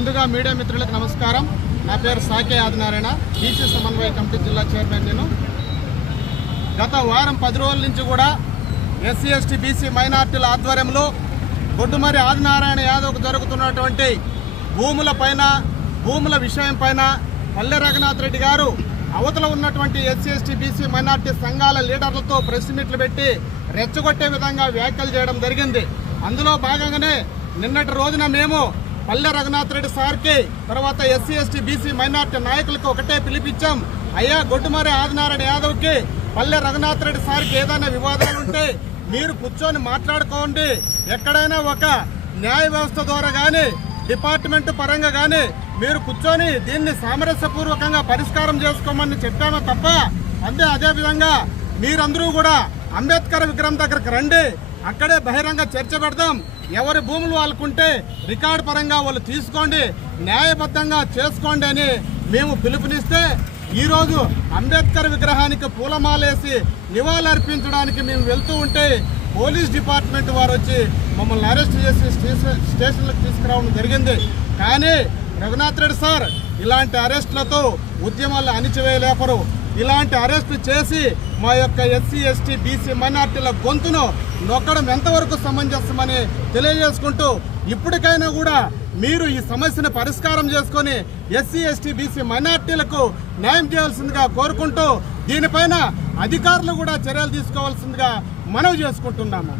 ముందుగా మీడియా మిత్రులకు నమస్కారం. నా పేరు సాకే ఆదినారాయణ బీసీ సమన్వయ కమిటీ జిల్లా చైర్మన్ నేను. గత వారం పది రోజుల నుంచి కూడా ఎస్సీ ఎస్టీ బీసీ మైనార్టీల ఆధ్వర్యంలో గొడ్డుమరి ఆదినారాయణ యాదవ్కు జరుగుతున్నటువంటి భూముల పైన భూముల విషయం పైన పల్లె రఘునాథ్ రెడ్డి గారు అవతల ఉన్నటువంటి ఎస్సీ ఎస్టీ బీసీ మైనార్టీ సంఘాల లీడర్లతో ప్రెస్ మీట్లు పెట్టి రెచ్చగొట్టే విధంగా వ్యాఖ్యలు చేయడం జరిగింది. అందులో భాగంగానే నిన్నటి రోజున మేము పల్లె రఘునాథ్ రెడ్డి సార్కి తర్వాత ఎస్సీ ఎస్టీ బీసీ మైనార్టీ నాయకులకు ఒకటే పిలిపించాం. అయ్యా గొడ్డుమారి ఆదినారాయణ యాదవ్కి పల్లె రఘునాథ్ రెడ్డి సార్కి ఏదైనా వివాదాలు ఉంటే మీరు కూర్చొని మాట్లాడుకోండి. ఎక్కడైనా ఒక న్యాయ వ్యవస్థ ద్వారా కానీ డిపార్ట్మెంట్ పరంగా కానీ మీరు కూర్చొని దీన్ని సామరస్యపూర్వకంగా పరిష్కారం చేసుకోమని చెప్పామో తప్ప అంతే అదేవిధంగా మీరందరూ కూడా అంబేద్కర్ విగ్రహం దగ్గరకు రండి. అక్కడే బహిరంగ చర్చ పెడదాం. ఎవరి భూములు వాళ్ళకుంటే రికార్డు పరంగా వాళ్ళు తీసుకోండి న్యాయబద్ధంగా చేసుకోండి అని మేము పిలుపునిస్తే ఈరోజు అంబేద్కర్ విగ్రహానికి పూలమాలేసి నివాళులర్పించడానికి మేము వెళ్తూ ఉంటే పోలీస్ డిపార్ట్మెంట్ వారు వచ్చి మమ్మల్ని అరెస్ట్ చేసి స్టేషన్ స్టేషన్లకు తీసుకురావడం జరిగింది. కానీ రఘునాథ్ రెడ్డి సార్ ఇలాంటి అరెస్టులతో ఉద్యమాలు అణిచివేయలేపరు ఇలాంటి అరెస్టు చేసి మా యొక్క ఎస్సీ ఎస్టీ బీసీ మైనార్టీల గొంతును నొక్కడం ఎంతవరకు సమంజసమని తెలియజేసుకుంటూ ఇప్పటికైనా కూడా మీరు ఈ సమస్యను పరిష్కారం చేసుకొని ఎస్సీ ఎస్టీ బీసీ మైనార్టీలకు న్యాయం చేయాల్సిందిగా కోరుకుంటూ దీనిపైన అధికారులు కూడా చర్యలు తీసుకోవాల్సిందిగా మనవి చేసుకుంటున్నాము.